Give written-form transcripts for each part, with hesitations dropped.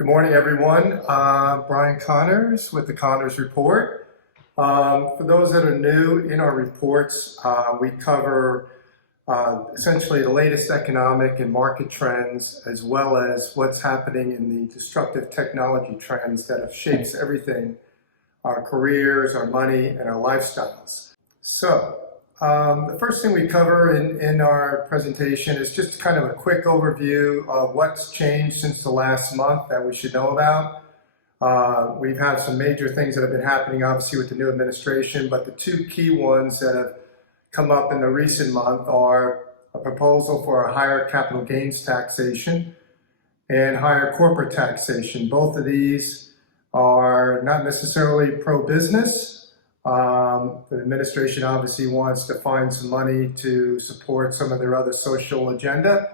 Good morning, everyone. Brian Connors with the Connors Report. For those that are new in our reports, we cover essentially the latest economic and market trends, as well as what's happening in the disruptive technology trends that have shaped everything, our careers, our money, and our lifestyles. So, the first thing we cover in our presentation is just kind of a quick overview of what's changed since the last month that we should know about. We've had some major things that have been happening, obviously, with the new administration, but the two key ones that have come up in the recent month are a proposal for a higher capital gains taxation and higher corporate taxation. Both of these are not necessarily pro-business. The administration obviously wants to find some money to support some of their other social agenda,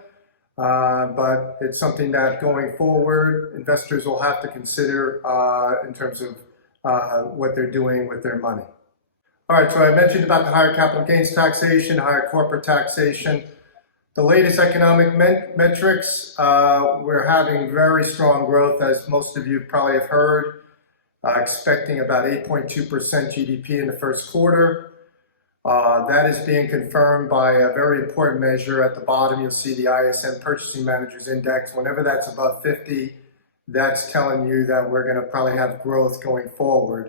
but it's something that going forward, investors will have to consider in terms of what they're doing with their money. All right, so I mentioned about the higher capital gains taxation, higher corporate taxation. The latest economic metrics, we're having very strong growth, as most of you probably have heard. Expecting about 8.2% GDP in the first quarter. That is being confirmed by a very important measure at the bottom. You'll see the ISM Purchasing Managers Index. Whenever that's above 50, that's telling you that we're going to probably have growth going forward.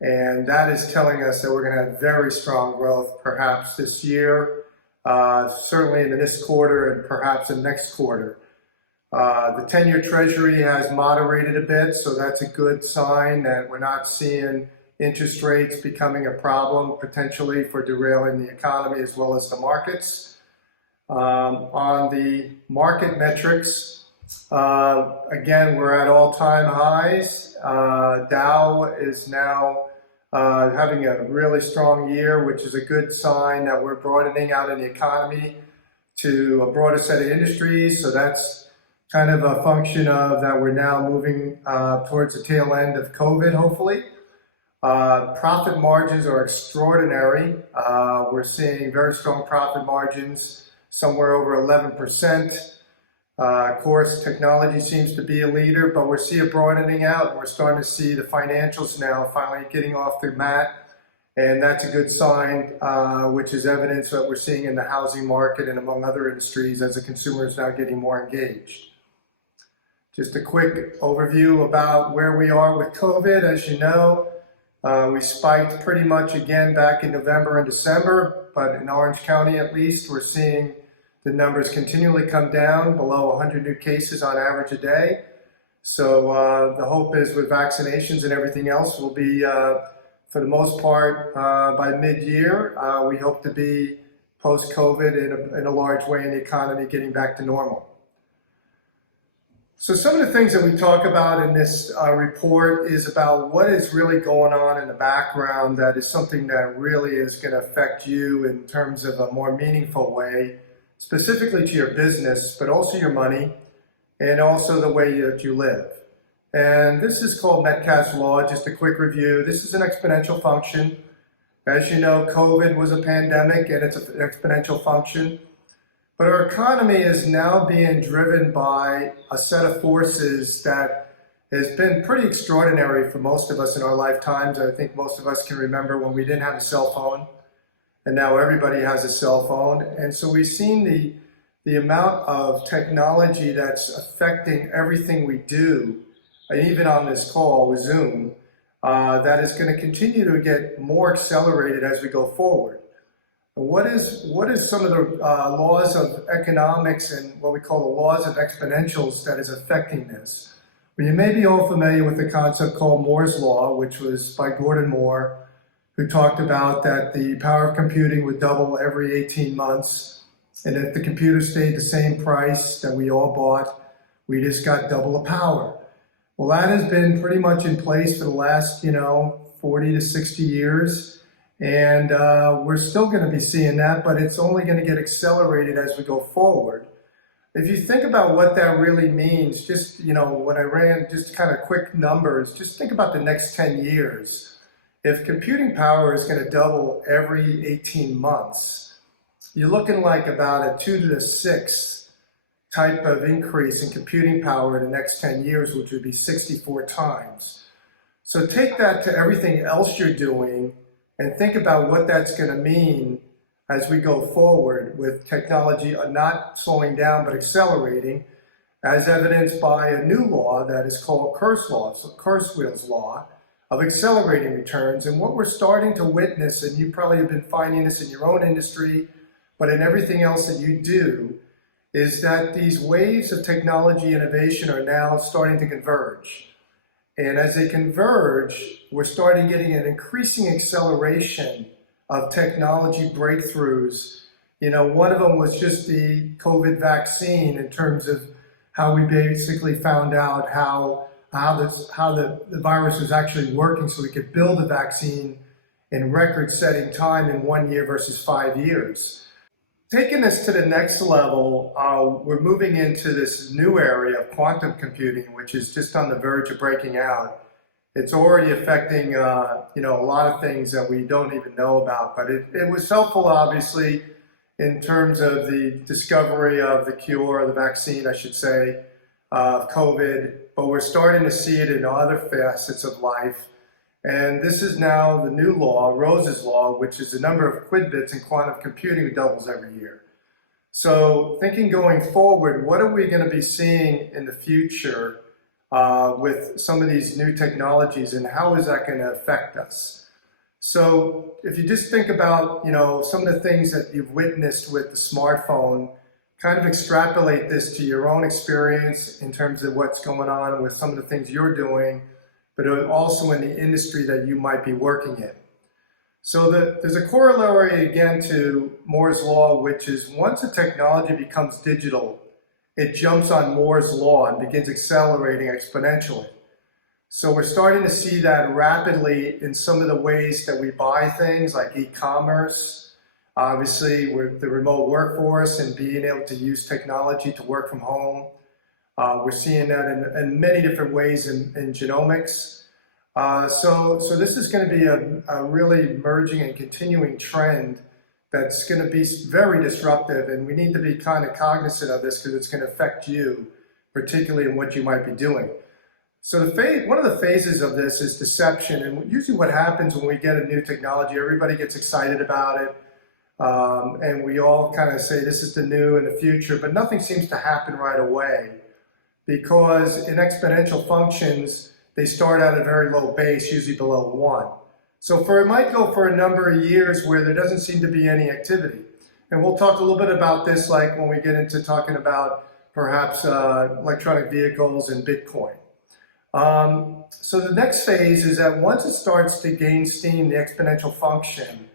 And that is telling us that we're going to have very strong growth perhaps this year, certainly in this quarter and perhaps in next quarter. The 10-year Treasury has moderated a bit, so that's a good sign that we're not seeing interest rates becoming a problem potentially for derailing the economy as well as the markets. On the market metrics, again, we're at all-time highs. Dow is now having a really strong year, which is a good sign that we're broadening out in the economy to a broader set of industries, so that's kind of a function of that we're now moving towards the tail end of COVID, hopefully. Profit margins are extraordinary. We're seeing very strong profit margins, somewhere over 11%. Of course, technology seems to be a leader, but we're seeing a broadening out. And we're starting to see the financials now finally getting off their mat. And that's a good sign, which is evidence that we're seeing in the housing market and among other industries as the consumer is now getting more engaged. Just a quick overview about where we are with COVID. As you know, we spiked pretty much again back in November and December, but in Orange County at least, we're seeing the numbers continually come down below 100 new cases on average a day. So the hope is with vaccinations and everything else will be, for the most part, by mid-year, we hope to be post-COVID in a large way in the economy getting back to normal. So some of the things that we talk about in this report is about what is really going on in the background that is something that really is going to affect you in terms of a more meaningful way, specifically to your business, but also your money, and also the way that you live. And this is called Metcalfe's Law. Just a quick review. This is an exponential function. As you know, COVID was a pandemic and it's an exponential function. But our economy is now being driven by a set of forces that has been pretty extraordinary for most of us in our lifetimes. I think most of us can remember when we didn't have a cell phone, and now everybody has a cell phone. And so we've seen the amount of technology that's affecting everything we do, and even on this call with Zoom, that is going to continue to get more accelerated as we go forward. What is some of the laws of economics and what we call the laws of exponentials that is affecting this? Well, you may be all familiar with the concept called Moore's Law, which was by Gordon Moore, who talked about that the power of computing would double every 18 months. And if the computer stayed the same price that we all bought, we just got double the power. Well, that has been pretty much in place for the last, 40 to 60 years. And we're still going to be seeing that, but it's only going to get accelerated as we go forward. If you think about what that really means, just, when I ran just kind of quick numbers, just think about the next 10 years. If computing power is going to double every 18 months, you're looking like about a 2 to the 6 type of increase in computing power in the next 10 years, which would be 64 times. So take that to everything else you're doing and think about what that's going to mean as we go forward with technology not slowing down but accelerating, as evidenced by a new law that is called Kurzweil's law of accelerating returns. And what we're starting to witness, and you probably have been finding this in your own industry, but in everything else that you do, is that these waves of technology innovation are now starting to converge. And as they converge, we're starting getting an increasing acceleration of technology breakthroughs. You know, one of them was just the COVID vaccine, in terms of how we basically found out how the virus was actually working, so we could build a vaccine in record-setting time in 1 year versus 5 years. Taking this to the next level, we're moving into this new area of quantum computing, which is just on the verge of breaking out. It's already affecting a lot of things that we don't even know about, but it was helpful, obviously, in terms of the discovery of the cure, or the vaccine, I should say, of COVID, but we're starting to see it in other facets of life. And this is now the new law, Rose's law, which is the number of qubits in quantum computing doubles every year. So thinking going forward, what are we going to be seeing in the future with some of these new technologies, and how is that going to affect us? So if you just think about, some of the things that you've witnessed with the smartphone, kind of extrapolate this to your own experience in terms of what's going on with some of the things you're doing, but also in the industry that you might be working in. So there's a corollary again to Moore's law, which is once a technology becomes digital, it jumps on Moore's law and begins accelerating exponentially. So we're starting to see that rapidly in some of the ways that we buy things, like e-commerce, obviously with the remote workforce and being able to use technology to work from home. We're seeing that in many different ways in genomics. So this is going to be a really emerging and continuing trend that's going to be very disruptive, and we need to be kind of cognizant of this because it's going to affect you, particularly in what you might be doing. So one of the phases of this is deception, and usually what happens when we get a new technology, everybody gets excited about it, and we all kind of say this is the new and the future, but nothing seems to happen right away. Because in exponential functions, they start at a very low base, usually below 1. So it might go for a number of years where there doesn't seem to be any activity. And we'll talk a little bit about this, like when we get into talking about perhaps electronic vehicles and Bitcoin. So the next phase is that once it starts to gain steam, the exponential function,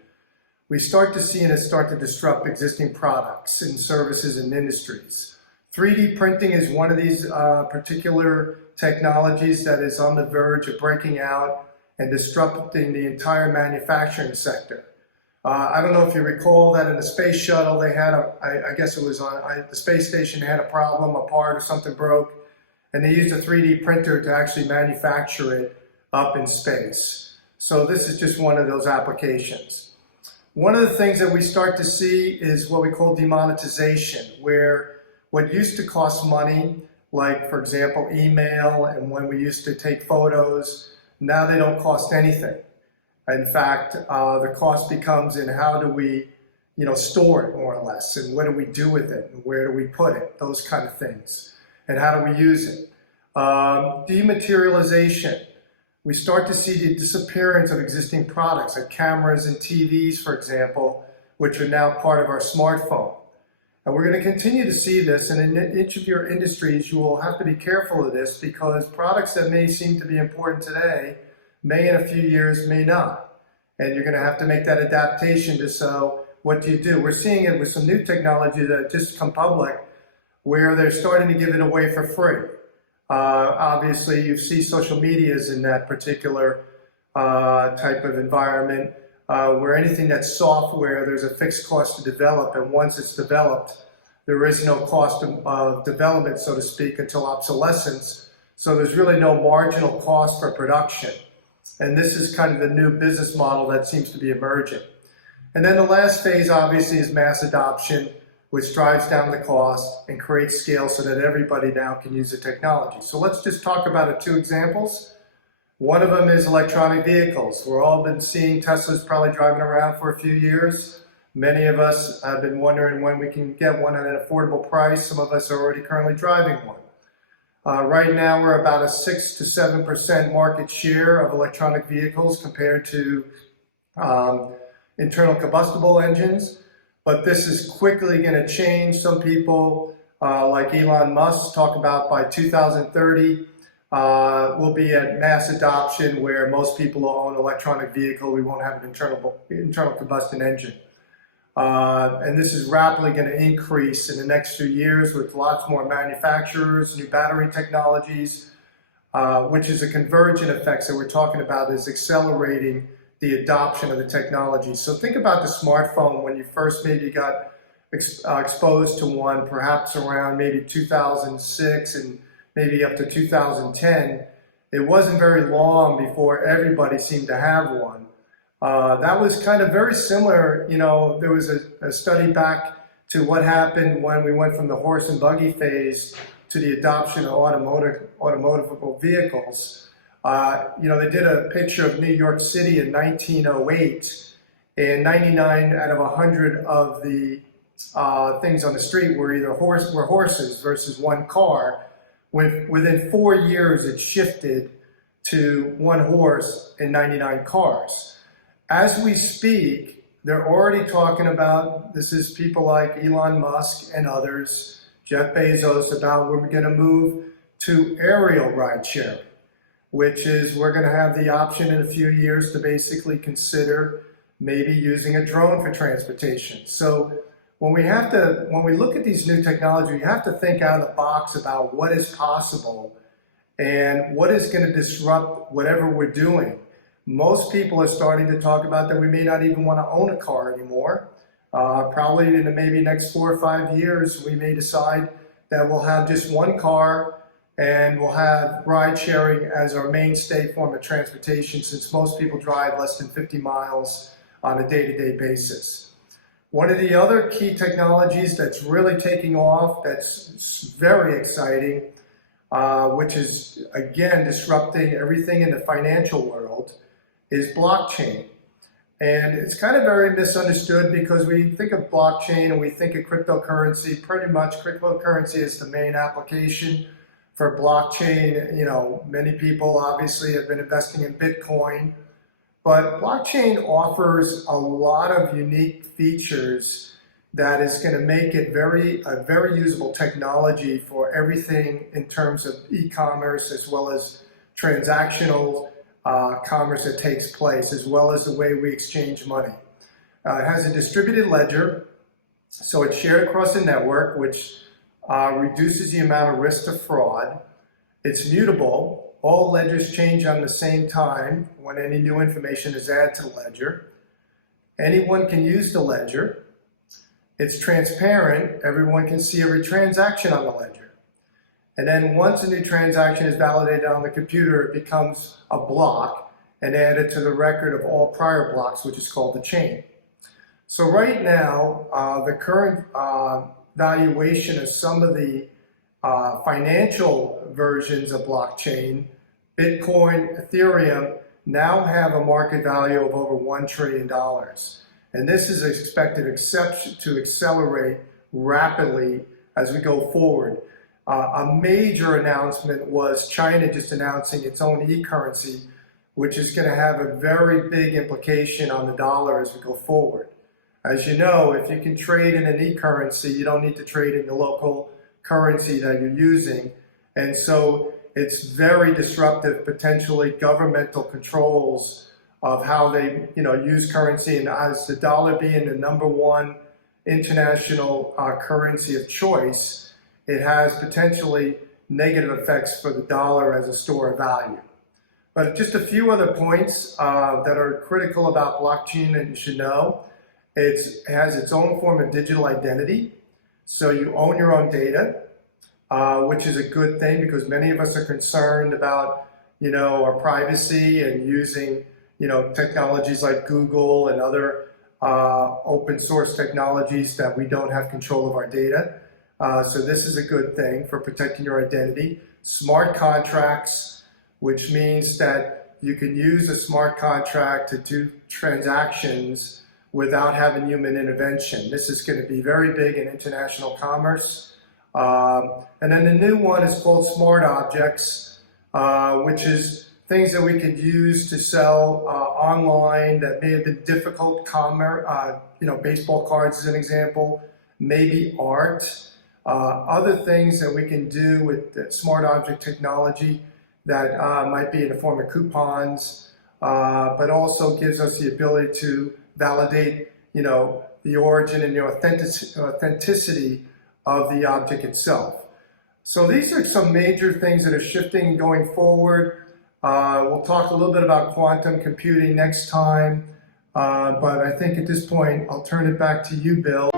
we start to see it start to disrupt existing products and services and industries. 3D printing is one of these particular technologies that is on the verge of breaking out and disrupting the entire manufacturing sector. I don't know if you recall that in the space shuttle, they had I guess it was on the space station, they had a problem, a part or something broke, and they used a 3D printer to actually manufacture it up in space. So this is just one of those applications. One of the things that we start to see is what we call demonetization, where what used to cost money, like for example email, and when we used to take photos, now they don't cost anything. In fact, the cost becomes in how do we store it, more or less, and what do we do with it, and where do we put it, those kind of things, and how do we use it. Dematerialization. We start to see the disappearance of existing products like cameras and TVs, for example, which are now part of our smartphone. And we're going to continue to see this, and in each of your industries, you will have to be careful of this, because products that may seem to be important today may in a few years may not. And you're going to have to make that adaptation to what do you do? We're seeing it with some new technology that just come public, where they're starting to give it away for free. Obviously, you see social medias in that particular type of environment, where anything that's software, there's a fixed cost to develop, and once it's developed, there is no cost of development, so to speak, until obsolescence. So there's really no marginal cost for production. And this is kind of the new business model that seems to be emerging. And then the last phase, obviously, is mass adoption, which drives down the cost and creates scale so that everybody now can use the technology. So let's just talk about two examples. One of them is electronic vehicles. We've all been seeing Teslas probably driving around for a few years. Many of us have been wondering when we can get one at an affordable price. Some of us are already currently driving one. Right now, we're about a 6 to 7% market share of electronic vehicles compared to internal combustible engines. But this is quickly going to change. Some people, like Elon Musk, talk about by 2030, we'll be at mass adoption where most people will own an electronic vehicle. We won't have an internal combustion engine. And this is rapidly going to increase in the next few years with lots more manufacturers, new battery technologies, which is a convergent effect that we're talking about is accelerating the adoption of the technology. So think about the smartphone when you first maybe got exposed to one, perhaps around maybe 2006 and maybe up to 2010. It wasn't very long before everybody seemed to have one. That was kind of very similar. You know, there was a study back to what happened when we went from the horse and buggy phase to the adoption of automotive vehicles. You know, they did a picture of New York City in 1908, and 99 out of 100 of the things on the street were either horses versus one car. Within 4 years, it shifted to one horse and 99 cars. As we speak, they're already talking about, this is people like Elon Musk and others, Jeff Bezos, about we're going to move to aerial ride sharing, which is we're going to have the option in a few years to basically consider maybe using a drone for transportation. So when we look at these new technologies, we have to think out of the box about what is possible and what is going to disrupt whatever we're doing. Most people are starting to talk about that we may not even want to own a car anymore. Probably in the maybe next 4 or 5 years, we may decide that we'll have just one car and we'll have ride sharing as our mainstay form of transportation since most people drive less than 50 miles on a day-to-day basis. One of the other key technologies that's really taking off, that's very exciting, which is, again, disrupting everything in the financial world, is blockchain. And it's kind of very misunderstood because we think of blockchain and we think of cryptocurrency. Pretty much cryptocurrency is the main application for blockchain. You know, many people obviously have been investing in Bitcoin, but blockchain offers a lot of unique features that is going to make it a very usable technology for everything in terms of e-commerce as well as transactional commerce that takes place, as well as the way we exchange money. It has a distributed ledger, so it's shared across the network, which reduces the amount of risk to fraud. It's mutable. All ledgers change on the same time when any new information is added to the ledger. Anyone can use the ledger. It's transparent. Everyone can see every transaction on the ledger. And then once a new transaction is validated on the computer, it becomes a block and added to the record of all prior blocks, which is called the chain. So right now, the current valuation of some of the financial versions of blockchain, Bitcoin, Ethereum, now have a market value of over $1 trillion. And this is expected to accelerate rapidly as we go forward. A major announcement was China just announcing its own e-currency, which is going to have a very big implication on the dollar as we go forward. As you know, if you can trade in an e-currency, you don't need to trade in the local currency that you're using. And so it's very disruptive, potentially governmental controls of how they use currency. And as the dollar being the #1 international currency of choice, it has potentially negative effects for the dollar as a store of value. But just a few other points that are critical about blockchain that you should know. It has its own form of digital identity. So you own your own data, which is a good thing because many of us are concerned about, our privacy and using, technologies like Google and other open source technologies that we don't have control of our data. So this is a good thing for protecting your identity. Smart contracts, which means that you can use a smart contract to do transactions without having human intervention. This is going to be very big in international commerce. And then the new one is called smart objects, which is things that we could use to sell online that may have been difficult, baseball cards as an example, maybe art, other things that we can do with the smart object technology that might be in the form of coupons, but also gives us the ability to validate, the origin and the authenticity of the object itself. So these are some major things that are shifting going forward. We'll talk a little bit about quantum computing next time, but I think at this point I'll turn it back to you, Bill.